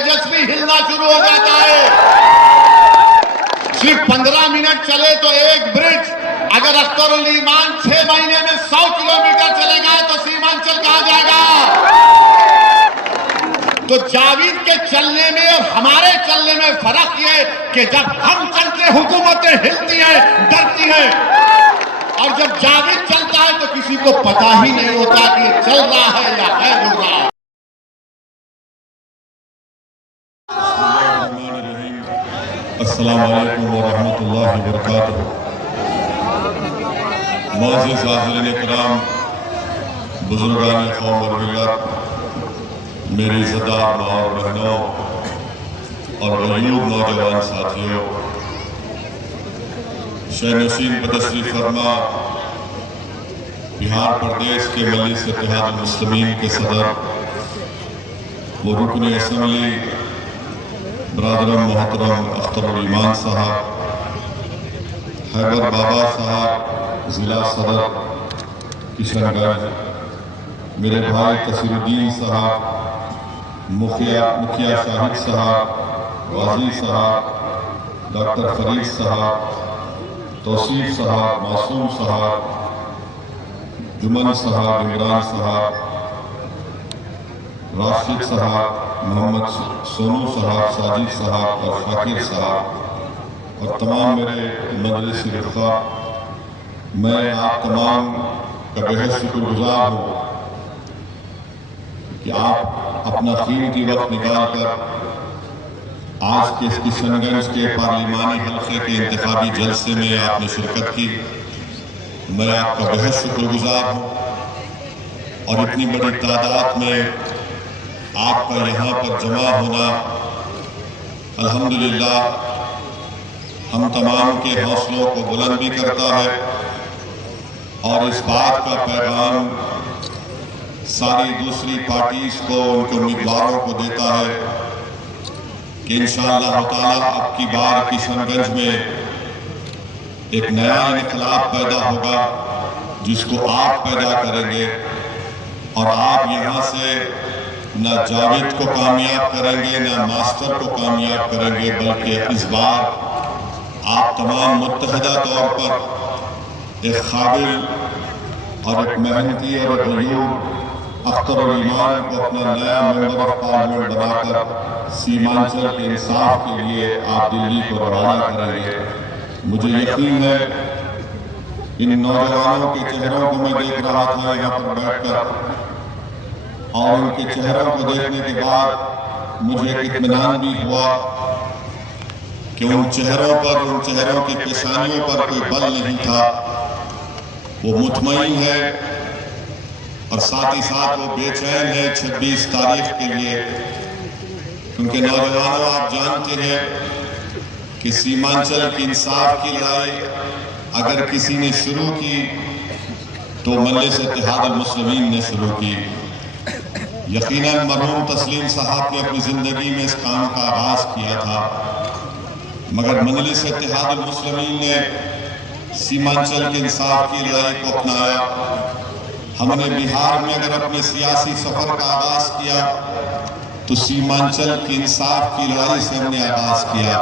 तेजस्वी हिलना शुरू हो जाता है। सिर्फ 15 मिनट चले तो एक ब्रिज, अगर अख्तरुल ईमान 6 महीने में 100 किलोमीटर चलेगा तो सीमांचल कहां जाएगा? तो जावेद के चलने में और हमारे चलने में फर्क यह है कि जब हम चलते हुकूमतें हिलती हैं, डरती हैं, और जब जावेद चलता है तो किसी को पता ही नहीं होता कि चल रहा है या है हो रहा है। अस्सलाम वालेकुम व रहमतुल्लाहि व बरकातुहू। मुअज़्ज़िज़ हाज़िरीन किराम, बुजुर्गान क़ौम और मिल्लत, मेरी इज़्ज़तदार माँ और बहनों और गयूर नौजवान साथियों, शहनशीन बदस्री फरमा बिहार प्रदेश के मजलिस इत्तेहादुल मुस्लिमीन के सदर वो रुकन असम्बली बरादरम मोहतरम अख्तरुल ईमान साहब, हैबर बाबा साहब ज़िला सदर किशनगंज, मेरे भाई तसीरुद्दीन साहब, मुखिया शाहिद साहब, वाजी साहब, डॉक्टर फरीद साहब, तौसीफ साहब, मासूम साहब, जुमन साहब, इमरान साहब, राशिद साहब, मोहम्मद सोनू साहब, साजिद साहब और शाकिर साहब और तमाम मेरे मजलिस रफ़ा, मैं आप तमाम का बेहद शुक्रगुजार हूँ कि आप अपना कीमती वक्त निकाल कर आज के किशनगंज के पार्लिमानी हल्के के इंतखाबी जलसे में आपने शिरकत की। मैं आपका बेहद शुक्रगुजार हूँ और इतनी बड़ी तादाद में आपका यहाँ पर जमा होना अल्हम्दुलिल्लाह हम तमाम के हौसलों को बुलंद भी करता है और इस बात का पैगाम सारी दूसरी पार्टीज को, उनके उम्मीदवारों को देता है कि इंशाअल्लाह ताला अब की बार किशनगंज में एक नया इनकलाब पैदा होगा जिसको आप पैदा करेंगे और आप यहाँ से न जावेद को कामयाब करेंगे, न मास्टर को कामयाब करेंगे, बल्कि इस बार आप तमाम मुत्तहदा तौर पर एक काबिल और एक मेहनती और गयूर अख्तरुल ईमान को अपना नया मेंबर ऑफ पार्लियामेंट बनाकर सीमांचल के इंसाफ के लिए आप दिल्ली को रवाना करेंगे। मुझे यकीन है इन नौजवानों के चेहरों को मैं देख रहा था यहाँ पर बैठकर और उनके चेहरों को देखने के बाद मुझे एक इत्मीनान भी हुआ कि उन चेहरों की पेशानियों पर कोई बल नहीं था। वो मुतमईन है और साथ ही साथ वो बेचैन है 26 तारीख के लिए, क्योंकि नौजवानों आप जानते हैं कि सीमांचल की इंसाफ की लड़ाई अगर किसी ने शुरू की तो मजलिस इत्तेहादुल मुस्लिमीन ने शुरू की। यकीनन मरहूम तस्लीम साहब ने अपनी ज़िंदगी में इस काम का आगाज़ किया था, मगर मजलिस इत्तेहादुल मुस्लिमीन ने सीमांचल के इंसाफ की लड़ाई को अपनाया। हमने बिहार में अगर अपने सियासी सफ़र का आगाज़ किया तो सीमांचल के इंसाफ की लड़ाई से हमने आगाज़ किया।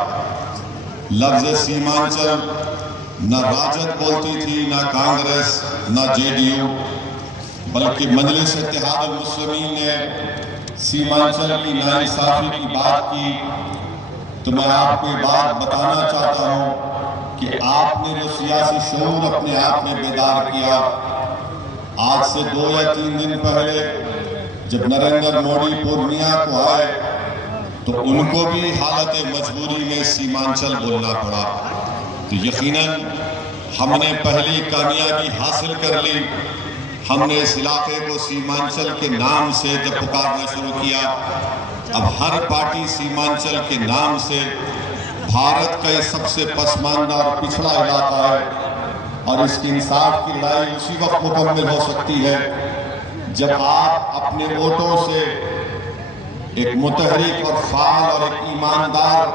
लफ्ज़ सीमांचल न राजद बोलती थी, न कांग्रेस, न जेडीयू, बल्कि मजलिस इत्तेहादुल मुस्लिमीन ने सीमांचल की नाइंसाफी की बात की। तो मैं आपको ये बात बताना चाहता हूँ कि आपने जो सियासी शऊर अपने आप में बेदार किया, आज से 2 या 3 दिन पहले जब नरेंद्र मोदी पूर्णिया को आए तो उनको भी हालत मजबूरी में सीमांचल बोलना पड़ा। तो यकीनन हमने पहली कामयाबी हासिल कर ली। हमने इस इलाके को सीमांचल के नाम से जब पुकारना शुरू किया, अब हर पार्टी सीमांचल के नाम से भारत का ये सबसे पसमानदा और पिछड़ा इलाका है और इसकी इंसाफ की लड़ाई उसी वक्त मुकम्मल हो सकती है जब आप अपने वोटों से एक मुतहरिक और फाल और एक ईमानदार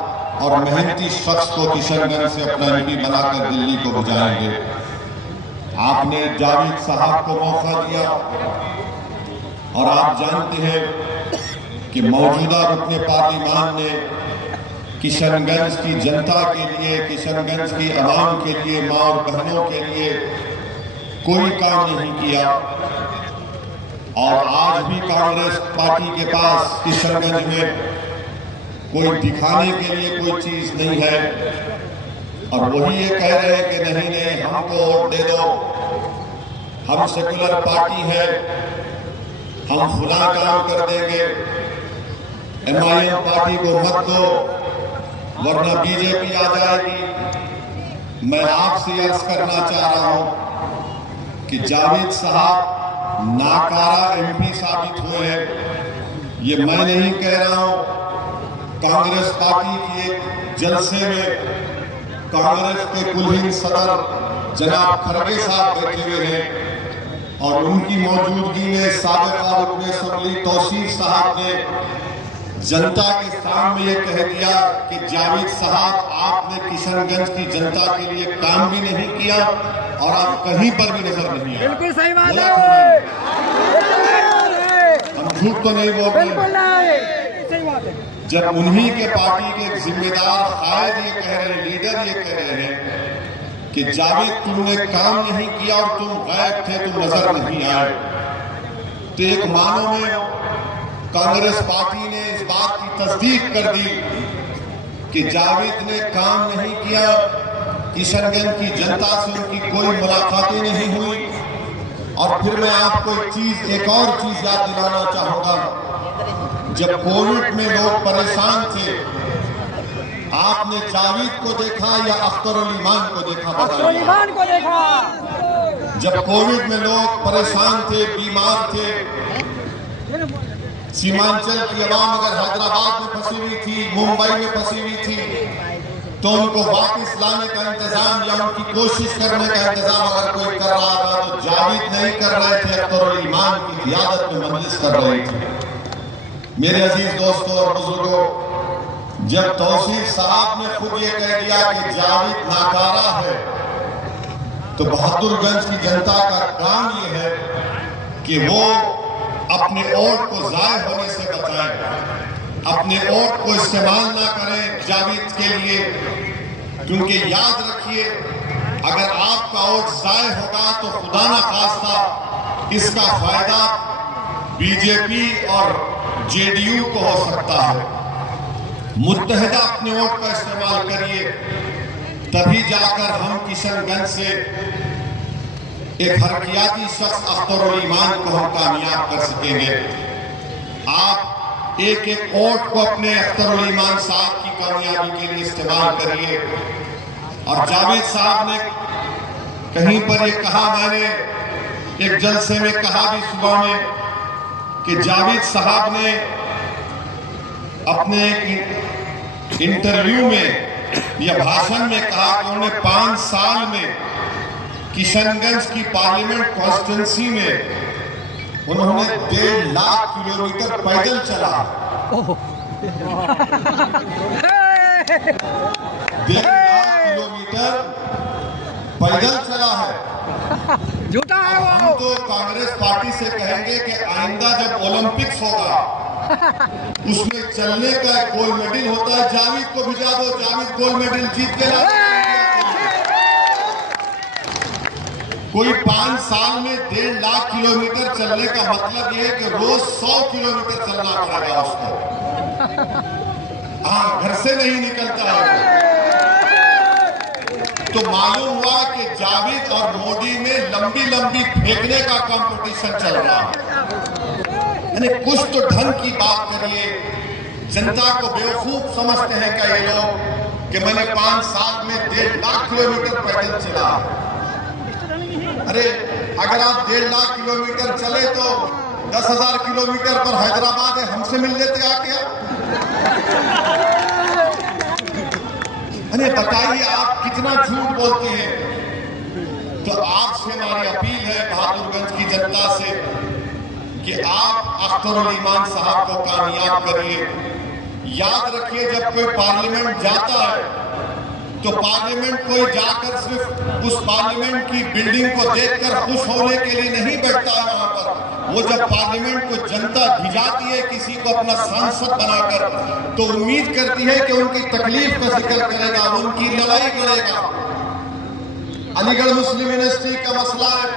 और मेहनती शख्स को किशनगंज से अपना एमपी बनाकर दिल्ली को भिजाएंगे। आपने जावेद साहब को मौका दिया और आप जानते हैं कि मौजूदा रुकने पार्लिमान ने किशनगंज की जनता के लिए, किशनगंज की आवाम के लिए, माँ और बहनों के लिए कोई काम नहीं किया। और आज भी कांग्रेस पार्टी के पास किशनगंज में कोई दिखाने के लिए कोई चीज नहीं है। और वही ये कह रहे हैं कि नहीं नहीं हमको वोट दे दो, हम सेकुलर पार्टी है, हम फुला काम कर देंगे, MIM पार्टी को मत दो वरना बीजेपी आ जाएगी। मैं आपसे अर्ज करना चाह रहा हूं कि जावेद साहब नाकारा MP साबित हुए हैं। ये मैं नहीं कह रहा हूं, कांग्रेस पार्टी की एक जलसे में कांग्रेस के कुलहीन सदर जनाब खड़गे साहब बैठे हुए हैं और उनकी मौजूदगी में साबिक़ा रुकन असेंबली तौसीफ साहब ने जनता के सामने ये कह दिया कि जावेद साहब आपने किशनगंज की जनता के लिए काम भी नहीं किया और आप कहीं पर भी नजर नहीं आए। बिल्कुल सही बात है, हम झूठ तो नहीं बोल रहे। सही बात है। जब उन्हीं के पार्टी के जिम्मेदार शायद ये कह रहे हैं, लीडर ये कह रहे हैं कि जावेद तुमने काम नहीं किया और तुम गायब थे, तुम नजर नहीं आए, तो एक मानो में कांग्रेस पार्टी ने इस बात की तस्दीक कर दी कि जावेद ने काम नहीं किया, किशनगंज की जनता से उनकी कोई मुलाकातें नहीं हुई। और फिर मैं आपको एक और चीज याद दिलाना चाहूंगा, जब कोविड में लोग परेशान थे, आपने जावेद को देखा या अख्तर उल ईमान को देखा? ईमान को देखा। जब कोविड में लोग परेशान थे, बीमार थे, सीमांचल की आवाम अगर हैदराबाद में फंसी हुई थी, मुंबई में फंसी हुई थी, तो उनको वापस लाने का इंतजाम या उनकी कोशिश करने का इंतजाम अगर कोई कर रहा था तो जावेद नहीं कर रहे थे, अख्तर उल ईमान की क़ियादत में मजलिस कर रहे थे। मेरे अजीज दोस्तों और बुजुर्गों, जब तौसीफ साहब ने खुद ये कह दिया कि जावेद नाकारा है, तो बहादुरगंज की जनता का काम ये है कि वो अपने वोट को जाय होने से बचाएं, अपने वोट को इस्तेमाल ना करें जावेद के लिए, क्योंकि याद रखिए अगर आपका वोट जाय होगा तो खुदा ना खास्ता इसका फायदा बीजेपी और JDU को हो सकता है। मुत्तहिदा अपने वोट का इस्तेमाल करिए, तभी जाकर हम किशनगंज से एक हरकियाती शख्स अख्तर उल ईमान को हम कामयाब कर सकेंगे। आप एक एक वोट को अपने अख्तर उल ईमान साहब की कामयाबी के लिए इस्तेमाल करिए। और जावेद साहब ने कहीं पर ये कहा, मैंने एक जलसे में कहा भी सुबह में कि जावेद साहब ने अपने एक इंटरव्यू में या भाषण में कहा कि उन्होंने 5 साल में किशनगंज की पार्लियामेंट कॉन्स्टिट्यूंसी में उन्होंने 1.5 लाख किलोमीटर पैदल चला। 1.5 लाख किलोमीटर पैदल चला है। झूठा है वो। हम तो कांग्रेस पार्टी से कहेंगे कि आइंदा जब ओलंपिक्स होगा उसमें चलने का एक गोल्ड मेडल होता है, जावेद को भिजा दो, जावेद गोल्ड मेडल जीत के ला। कोई 5 साल में 1.5 लाख किलोमीटर चलने का मतलब यह है कि रोज 100 किलोमीटर चलना पड़ेगा उसको। हाँ, घर से नहीं निकलता है। तो मालूम हुआ कि जावेद और मोदी में लंबी लंबी फेंकने का कंपटीशन चल रहा है। यानी कुछ तो ढंग की बात करिए। जनता को बेवकूफ समझते हैं क्या ये लोग कि मैंने 5 साल में 1.5 लाख किलोमीटर पैदल चला। अरे अगर आप 1.5 लाख किलोमीटर चले तो 10,000 किलोमीटर पर हैदराबाद है, हमसे मिल लेते आके। अरे बताइए आप कितना झूठ बोलते हैं। तो आपसे हमारी अपील है बहादुरगंज की जनता से कि आप अख्तर उल ईमान साहब को कामयाब करिए। याद रखिए जब कोई पार्लियामेंट जाता है तो पार्लियामेंट कोई जाकर सिर्फ उस पार्लियामेंट की बिल्डिंग को देखकर खुश होने के लिए नहीं बैठता है। वहां पर वो जब पार्लियामेंट को जनता भिजाती है किसी को अपना सांसद बनाकर, तो उम्मीद करती है कि उनकी तकलीफ का जिक्र करेगा, उनकी लड़ाई लड़ेगा। अलीगढ़ मुस्लिम यूनिवर्सिटी का मसला है।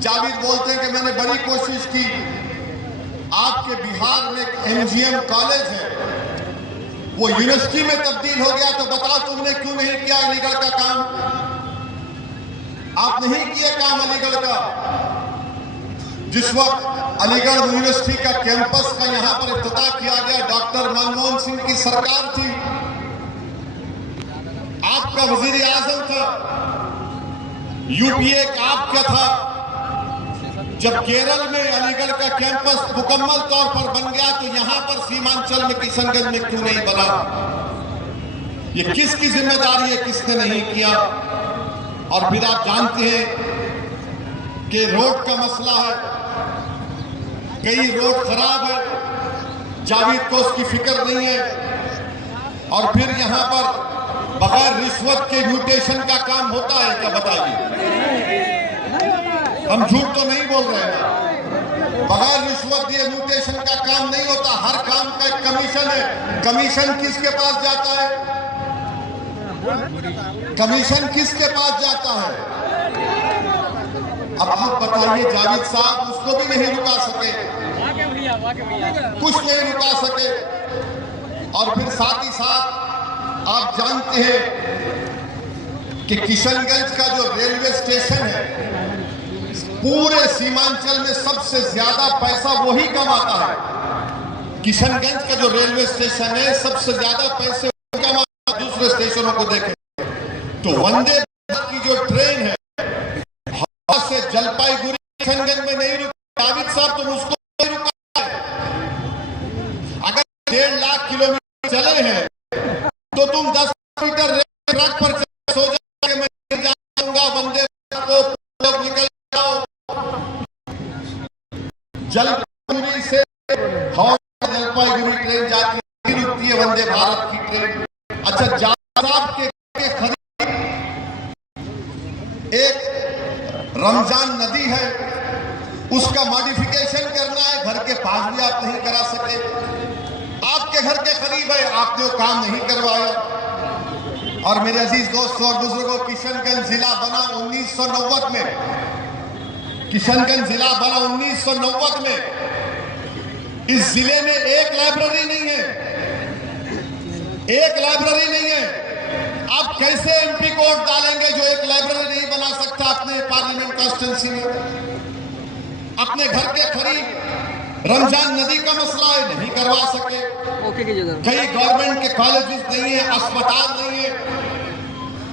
जावेद बोलते हैं कि मैंने बड़ी कोशिश की, आपके बिहार में एक MGM कॉलेज है, वो यूनिवर्सिटी में तब्दील हो गया, तो बताओ तुमने क्यों नहीं किया अलीगढ़ का काम? आप नहीं किए काम अलीगढ़ का। जिस वक्त अलीगढ़ यूनिवर्सिटी का कैंपस का यहां पर इफ्तिताह किया गया, डॉक्टर मनमोहन सिंह की सरकार थी, आपका वजीर आजम था, यूपीए का आपका था। जब केरल में अलीगढ़ का कैंपस मुकम्मल तौर पर बन गया, तो यहां पर सीमांचल में किशनगंज में क्यों नहीं बना? ये किसकी जिम्मेदारी है, किसने नहीं किया? और फिर आप जानते हैं कि रोड का मसला है, कई रोड खराब है, जावेद को उसकी फिक्र नहीं है। और फिर यहां पर बगैर रिश्वत के म्यूटेशन का काम होता है क्या? बताइए, हम झूठ तो नहीं बोल रहे हैं। बगैर रिश्वत दिए म्यूटेशन का काम नहीं होता, हर काम का एक कमीशन है। कमीशन किसके पास जाता है? कमीशन किसके पास जाता है? अब आप बताइए जावेद साहब, उसको भी नहीं रुका सके, कुछ नहीं रुका सके। और फिर साथ ही साथ आप जानते हैं कि किशनगंज का जो रेलवे स्टेशन है, पूरे सीमांचल में सबसे ज्यादा पैसा वही कमाता है। किशनगंज का जो रेलवे स्टेशन है, सबसे ज्यादा पैसे कमाता है। दूसरे स्टेशनों को देखें तो वंदे भारत की जो ट्रेन है, हवा से जलपाईगुड़ी किशनगंज में नहीं रुकी। जावेद साहब, तुम उसको नहीं रुका है। अगर 1.5 लाख किलोमीटर चले हैं, तो तुम 10 मीटर ट्रैक पर सो जाओगे, मैं नहीं जाऊंगा, वंदे भारत को निकल जाओ। जलपाईगुड़ी से जलपाईगुड़ी ट्रेन जाती रुकती है, वंदे भारत की ट्रेन। अच्छा, जावेद साहब के खरीद एक रमजान नदी है, उसका मॉडिफिकेशन करना है, घर के पास भी आप नहीं करा सके। आपके घर के करीब है, आपने वो काम नहीं करवाया। और मेरे अजीज दोस्तों और बुजुर्गों, किशनगंज जिला बना 1990 में। किशनगंज जिला बना 1990 में। इस जिले में एक लाइब्रेरी नहीं है, एक लाइब्रेरी नहीं है। आप कैसे एमपी को वोट डालेंगे जो एक लाइब्रेरी नहीं बना सकता अपने पार्लियामेंट कॉन्स्टिट्यूंसी में? अपने घर के करीब रमजान नदी का मसला है, नहीं करवा सके। कई गवर्नमेंट के कॉलेजेस नहीं है, अस्पताल नहीं है।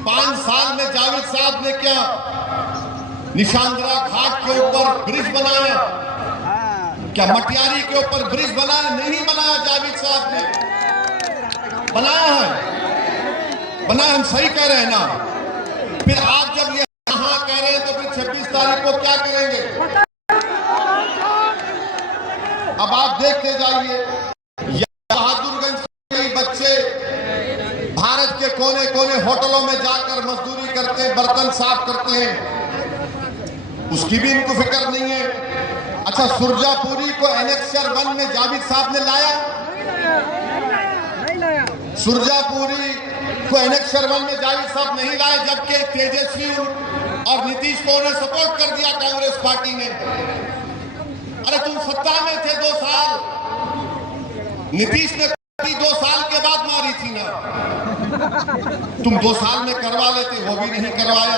5 साल में जावेद साहब ने क्या निशांद्रा घाट के ऊपर ब्रिज बनाया? क्या मटियारी के ऊपर ब्रिज बनाया? नहीं बनाया। जावेद साहब ने बनाया है, बनाया। हम सही कह रहे हैं ना? फिर आप जब ये यहां कह रहे हैं, तो फिर 26 तारीख को क्या करेंगे? अब आप देखते जाइए, बहादुरगंज के बच्चे भारत के कोने कोने होटलों में जाकर मजदूरी करते हैं, बर्तन साफ करते हैं, उसकी भी इनको फिक्र नहीं है। अच्छा, सुरजापुरी को एनेक्सर 1 में जावेद साहब ने लाया? सुरजापुरी को एनेक्सर 1 में जावेद साहब नहीं लाए, जबकि तेजस्वी और नीतीश को उन्हें सपोर्ट कर दिया कांग्रेस पार्टी ने। अरे तुम सत्ता में थे 2 साल, नीतीश ने 2 साल के बाद मारी थी ना, तुम 2 साल में करवा लेते, वो भी नहीं करवाया।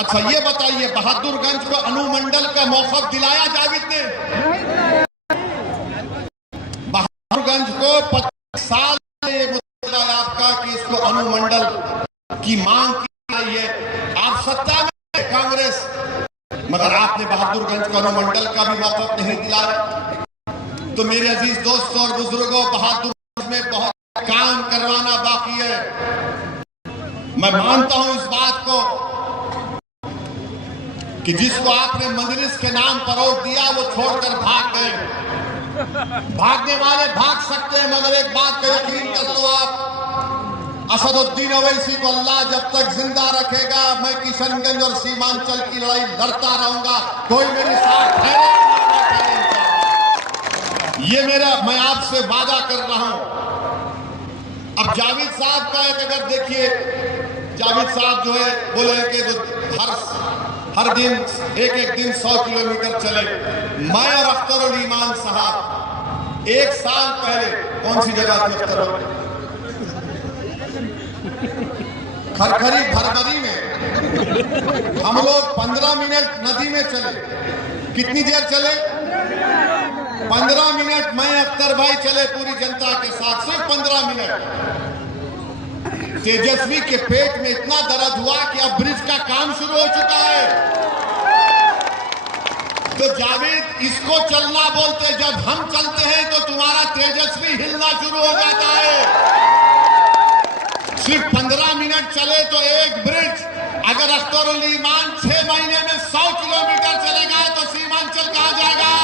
अच्छा ये बताइए, बहादुरगंज को अनुमंडल का मौका दिलाया जावेद ने? बहादुरगंज को 25 साल आपका कि इसको अनुमंडल की मांग की गई है। आप सत्ता में कांग्रेस, मगर आपने बहादुरगंज को अनुमंडल का भी मौका नहीं दिलाया। तो मेरे अजीज दोस्तों और बुजुर्गों, बहादुरगंज में बहुत काम करवाना बाकी है। मैं मानता हूं इस बात को कि जिसको आपने मजलिस के नाम पर वोट दिया, वो छोड़कर भाग गए। भागने वाले भाग सकते हैं, मगर एक बात का यकीन कर लो, आप असदुद्दीन ओवैसी को अल्लाह जब तक जिंदा रखेगा, मैं किशनगंज और सीमांचल की लड़ाई लड़ता रहूंगा। कोई मेरे साथ है ये मैं आपसे वादा कर रहा हूं। अब जावेद साहब का एक अगर देखिए, जावेद साहब जो है बोले कि हर दिन एक दिन 100 किलोमीटर चले। मैं और अख्तर ईमान साहब 1 साल पहले कौन सी जगह थी अख्तर? खरखरी भरभरी में हम लोग 15 मिनट नदी में चले। कितनी देर चले? 15 मिनट। मैं अख्तर भाई चले पूरी जनता के साथ, सिर्फ 15 मिनट। तेजस्वी के पेट में इतना दर्द हुआ कि अब ब्रिज का काम शुरू हो चुका है। तो जावेद इसको चलना बोलते, जब हम चलते हैं तो तुम्हारा तेजस्वी हिलना शुरू हो जाता है। सिर्फ 15 मिनट चले तो एक ब्रिज, अगर अख्तरुल ईमान 6 महीने में 100 किलोमीटर चलेगा तो सीमांचल कहां जाएगा?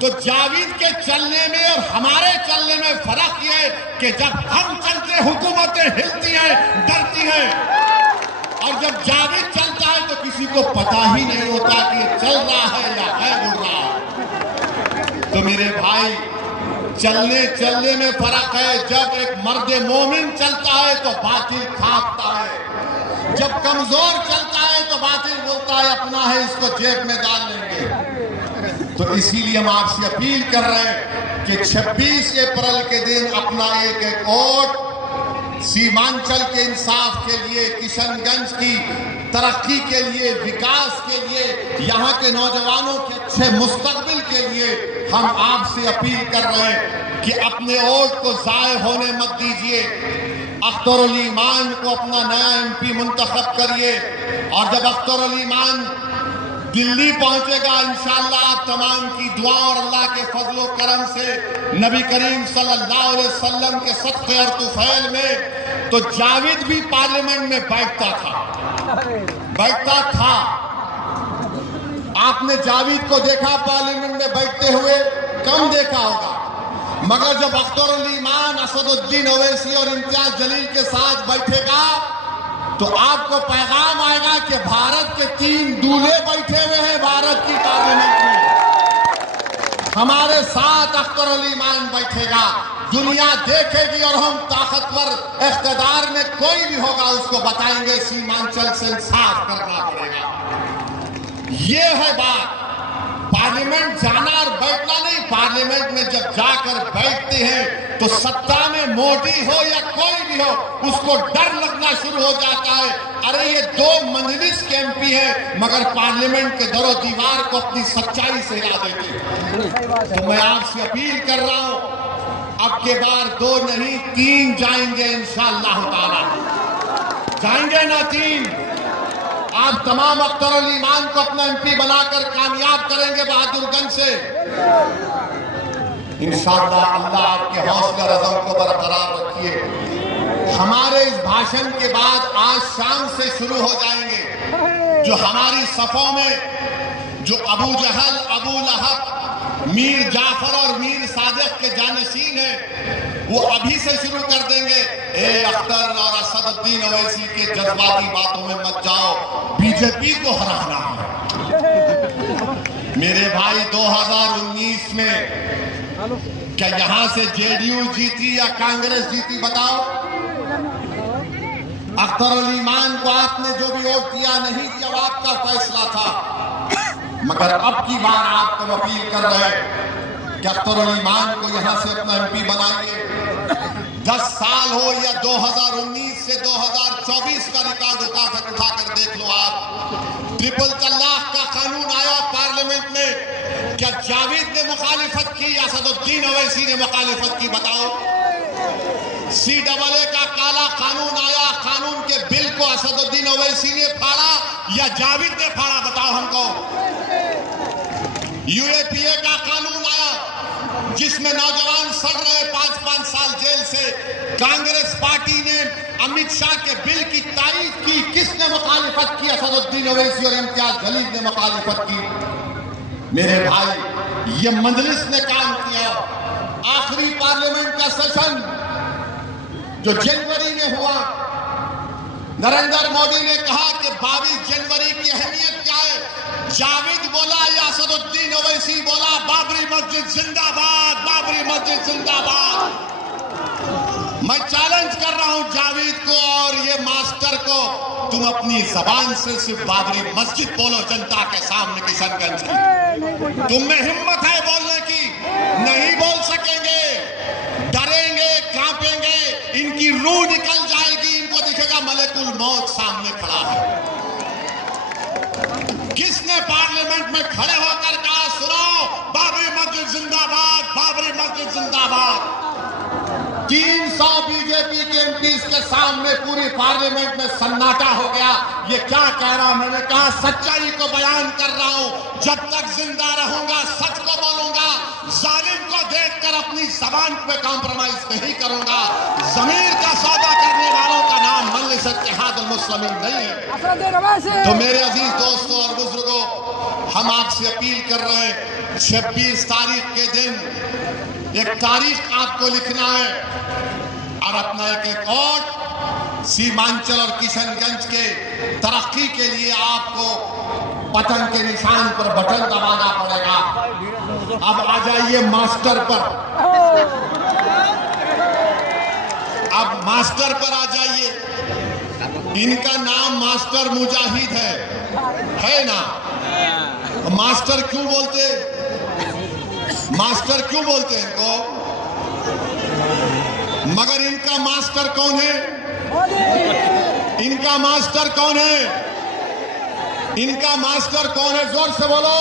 तो जावेद के चलने में और हमारे चलने में फर्क यह है कि जब हम चलते हुकूमतें हिलती हैं, डरती हैं, और जब जावेद चलता है तो किसी को पता ही नहीं होता कि ये चल रहा है या है उड़ रहा है। तो मेरे भाई, चलने में फर्क है। जब एक मर्द मोमिन चलता है तो बातिल खापता है, जब कमजोर चलता है तो बातिल बोलता है अपना है, इसको जेब में डाल लेंगे। तो इसीलिए हम आपसे अपील कर रहे हैं कि 26 अप्रैल के दिन अपना एक वोट सीमांचल के इंसाफ के लिए, किशनगंज की तरक्की के लिए, विकास के लिए, यहाँ के नौजवानों के अच्छे मुस्तकबिल के लिए हम आपसे अपील कर रहे हैं कि अपने वोट को जाय होने मत दीजिए। अख्तरुल ईमान को अपना नया MP मुंतखब करिए, और जब अख्तरुल ईमान दिल्ली पहुंचेगा, इंशाअल्लाह आप तमाम की दुआ और अल्लाह के फजलो करम से नबी करीम सल्लल्लाहु अलैहि वसल्लम के सदक़े और तुफैल में तो जावेद भी पार्लियामेंट में बैठता था। आपने जावेद को देखा पार्लियामेंट में बैठते हुए? कम देखा होगा। मगर जब अख्तरुल ईमान असदुद्दीन ओवैसी और इम्तियाज जलील के साथ बैठेगा तो आपको पैगाम आएगा कि भारत के 3 दूल्हे बैठे हुए हैं भारत की पार्लियामेंट में, हमारे साथ अख्तरुल ईमान बैठेगा। दुनिया देखेगी और हम ताकतवर इख्तिदार में कोई भी होगा उसको बताएंगे सीमांचल से इंसाफ करना पड़ेगा। ये है बात। पार्लियामेंट जाना और बैठना नहीं, पार्लियामेंट में जब जाकर बैठते हैं तो सत्ता में मोदी हो या कोई भी हो उसको डर लगना शुरू हो जाता है। अरे ये 2 मंजलिस के MP हैं, मगर पार्लियामेंट के दरो दीवार को अपनी सच्चाई से हिला देते हैं। तो मैं आपसे अपील कर रहा हूं, अब के बार 2 नहीं 3 जाएंगे इंशाअल्लाह ताला। जाएंगे ना 3? आप तमाम अख्तरुल ईमान को अपना MP बनाकर कामयाब करेंगे बहादुरगंज से इंशाअल्लाह। अल्लाह आपके हौसला रज़म को बरकरार रखिए। हमारे इस भाषण के बाद आज शाम से शुरू हो जाएंगे जो हमारी सफों में जो अबू जहल, अबू लहब, मीर जाफर और मीर सादिक के जानशीन हैं, वो अभी से शुरू कर देंगे। ए अख्तर और असदुद्दीन ओवैसी के जज्बाती बातों में मत जाओ, बीजेपी को हराना है। मेरे भाई 2019 में क्या यहां से JDU जीती या कांग्रेस जीती? बताओ। अख्तरुल ईमान को आपने जो भी वोट दिया नहीं दिया आपका फैसला था, मगर अब की बार आपको अपील कर रहे हैं कि अख्तरुल ईमान को यहां से अपना MP बनाइए। 10 साल हो या 2019 से 2024 का रिकॉर्ड उठाकर देख लो आप। ट्रिपल तलाक का कानून आया पार्लियामेंट में, क्या जावेद ने मुखालिफत की या असदुद्दीन ओवैसी ने मुखालिफत की? बताओ। CAA का काला कानून आया, कानून के बिल को असदुद्दीन ओवैसी ने फाड़ा या जावेद ने फाड़ा? बताओ हमको। UAPA का कानून आया जिसमें नौजवान सड़ रहे 5-5 साल जेल से, कांग्रेस पार्टी ने अमित शाह के बिल की तारीफ की। किसने मुखालिफत की? असदुद्दीन ओवैसी और इम्तियाज जलील ने मुखालिफत की। मेरे भाई, ये मजलिस ने काम किया। आखिरी पार्लियामेंट का सेशन जो जनवरी में हुआ, नरेंद्र मोदी ने कहा कि 22 जनवरी की अहमियत क्या है। जावेद बोला या असदुद्दीन ओवैसी बोला बाबरी मस्जिद जिंदाबाद, बाबरी मस्जिद जिंदाबाद। मैं चैलेंज कर रहा हूं जावेद को और ये मास्टर को, तुम अपनी जबान से सिर्फ बाबरी मस्जिद बोलो जनता के सामने किशनगंज की। तुम में हिम्मत है बोलने की? नहीं बोल सकेंगे, डरेंगे, कांपेंगे, इनकी रूह निकल जाएगी, इनको दिखेगा मलकुल मौत सामने खड़ा है। किसने पार्लियामेंट में खड़े होकर कहा सुनो बाबरी मस्जिद जिंदाबाद, बाबरी मस्जिद जिंदाबाद? 300 बीजेपी के एमपीज के सामने पूरी पार्लियामेंट में सन्नाटा हो गया। ये क्या कह रहा? मैंने कहा सच्चाई को बयान कर रहा हूं, जब तक जिंदा रहूंगा सच को बोलूंगा, जालिम को देखकर अपनी जबान पे कॉम्प्रोमाइज नहीं करूंगा। जमीर का सौदा करने वालों का नाम मजलिस इत्तेहादुल मुस्लिमीन नहीं है। तो मेरे अजीज दोस्तों और बुजुर्गों, हम आपसे अपील कर रहे हैं 26 तारीख के दिन एक तारीख आपको लिखना है और अपना एक और सीमांचल और किशनगंज के तरक्की के लिए आपको पतन के निशान पर बटन दबाना पड़ेगा। अब आ जाइए मास्टर पर, अब मास्टर पर आ जाइए। इनका नाम मास्टर मुजाहिद है ना? मास्टर क्यों बोलते? मास्टर क्यों बोलते हैं इनको? मगर इनका मास्टर कौन है? इनका मास्टर कौन है? इनका मास्टर कौन है? जोर से बोलो।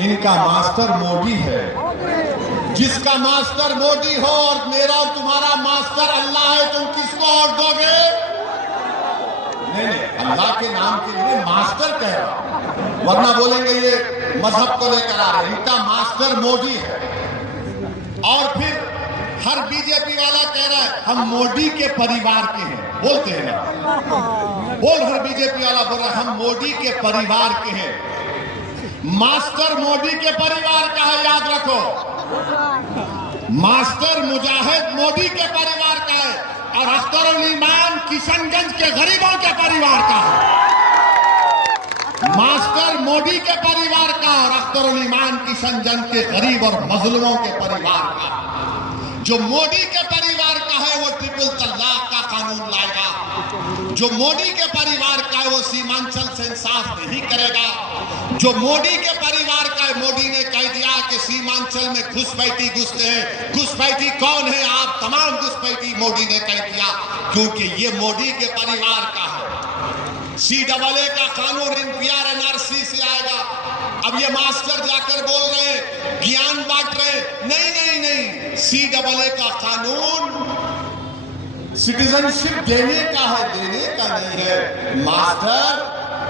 इनका मास्टर मोदी है। जिसका मास्टर मोदी हो और मेरा और तुम्हारा मास्टर अल्लाह है, तुम किसको और दोगे? नहीं, अल्लाह के नाम के लिए मास्टर कह रहा, वरना बोलेंगे ये मजहब को लेकर आ रहे। इनका मास्टर मोदी है। और फिर हर बीजेपी वाला कह रहा है हम मोदी के परिवार के हैं, बोलते हैं ना, बोल हर बीजेपी वाला बोल रहा है हम मोदी के परिवार के हैं। मास्टर मोदी के परिवार का है, याद रखो। मास्टर मुजाहिद मोदी के परिवार का है और अख्तरुल ईमान किशनगंज के गरीबों के परिवार का है। मास्टर मोदी के परिवार का और अख्तरुल ईमान किशनगंज के गरीब और मजलूमों के परिवार का। जो मोदी के परिवार का है वो ट्रिपल तलाक का कानून लाएगा। जो मोदी के परिवार का है वो सीमांचल से इंसाफ नहीं करेगा। जो मोदी के परिवार का है, मोदी ने कह दिया कि सीमांचल में घुसपैठी घुसते हैं। घुसपैठी कौन है? आप तमाम घुसपैठी मोदी ने कह दिया, क्योंकि ये मोदी के परिवार का है। CAA का कानून NPR NRC से आएगा। अब ये मास्टर जाकर बोल रहे हैं ज्ञान बांट रहे हैं। नहीं नहीं नहीं, CAA का कानून सिटीजनशिप देने का है, देने का नहीं है। मास्टर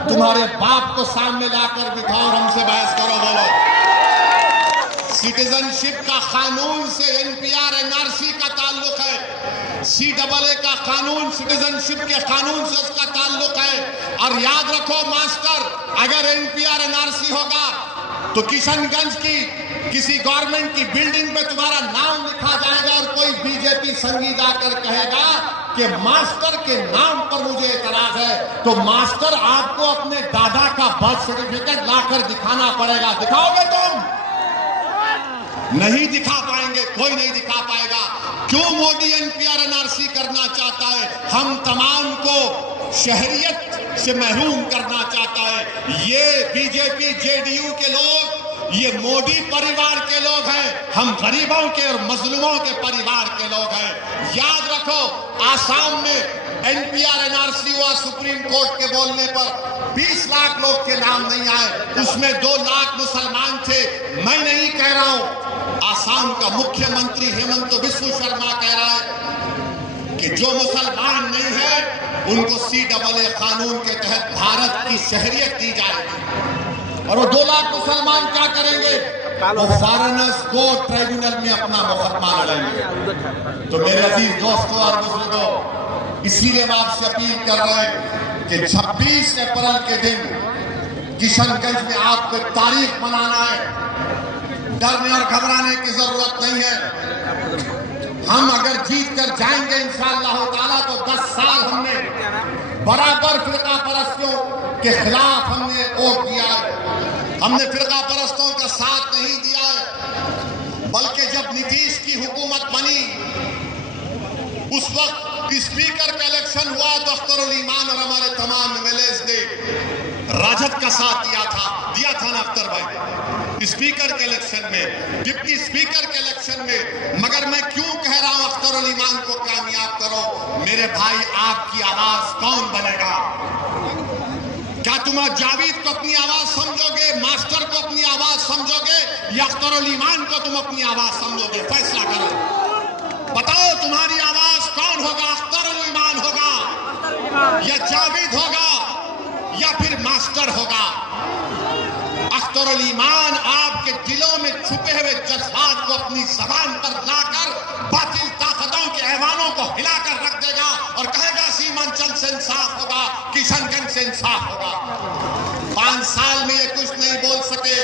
तुम्हारे बाप को सामने लाकर दिखाओ, हमसे बहस करो, बोलो। सिटीजनशिप का कानून से NPR NRC का ताल्लुक है। CAA का कानून सिटीजनशिप के कानून से उसका ताल्लुक है। और याद रखो मास्टर, अगर NPR NRC होगा तो किशनगंज की किसी गवर्नमेंट की बिल्डिंग पे तुम्हारा नाम लिखा जाएगा और कोई बीजेपी संगी जाकर कहेगा कि मास्टर के नाम पर मुझे एतराज है, तो मास्टर आपको अपने दादा का बर्थ सर्टिफिकेट लाकर दिखाना पड़ेगा। दिखाओगे तुम? नहीं दिखा पाएंगे, कोई नहीं दिखा पाएगा। क्यों मोदी NPR NRC करना चाहता है? हम तमाम को शहरियत से महरूम करना चाहता है। ये बीजेपी JDU के लोग, ये मोदी परिवार के लोग हैं। हम गरीबों के और मजलूमों के परिवार के लोग हैं। याद रखो, आसाम में NPR NRC हुआ, सुप्रीम कोर्ट के बोलने पर 20 लाख लोग के नाम नहीं आए, उसमें 2 लाख मुसलमान थे। मैं नहीं कह रहा हूं, आसाम का मुख्यमंत्री हेमंत बिस्व शर्मा कह रहा है कि जो मुसलमान नहीं है उनको CAA कानून के तहत भारत की शहरियत दी जाएगी। और वो 2 लाख मुसलमान क्या करेंगे? वो फॉरेनर्स कोर्ट ट्राइब्यूनल में अपना मुकदमा लड़ेंगे। तो मेरे अजीज दोस्तों और बुजुर्गों, इसीलिए हम आपसे अपील कर रहे हैं कि 26 अप्रैल के दिन किशनगंज में आपको तारीख मनाना है। डरने और घबराने की जरूरत नहीं है। हम अगर जीत कर जाएंगे इंशाअल्लाह ताला तो 10 साल हमने बराबर फिरका परस्तियों के खिलाफ हमने वोट दिया है। हमने फिरका परस्तों का साथ नहीं दिया है, बल्कि जब नीतीश की हुकूमत बनी उस वक्त स्पीकर का इलेक्शन हुआ तो अख्तरुल ईमान और हमारे तमाम एमएलएस ने राजद का साथ दिया था ना अख्तर भाई स्पीकर के इलेक्शन में, डिप्टी स्पीकर के इलेक्शन में। मगर मैं क्यों कह रहा हूं अख्तरुल ईमान को कामयाब करो मेरे भाई, आपकी आवाज कौन बनेगा? क्या तुम जावेद को अपनी आवाज समझोगे, मास्टर को अपनी आवाज समझोगे, या अख्तरुल ईमान को तुम अपनी आवाज समझोगे? फैसला करो, बताओ तुम्हारी आवाज कौन होगा? अख्तरुल ईमान होगा या जावेद होगा या फिर मास्टर होगा? अख्तरुल ईमान आपके दिलों में छुपे हुए जज्बात को अपनी जबान पर लाकर बातिल ताकतों के ऐवानों को हिलाकर रख देगा और कहेगा सीमांचल से इंसाफ होगा, किशनगंज से इंसाफ होगा। 5 साल में ये कुछ नहीं बोल सके,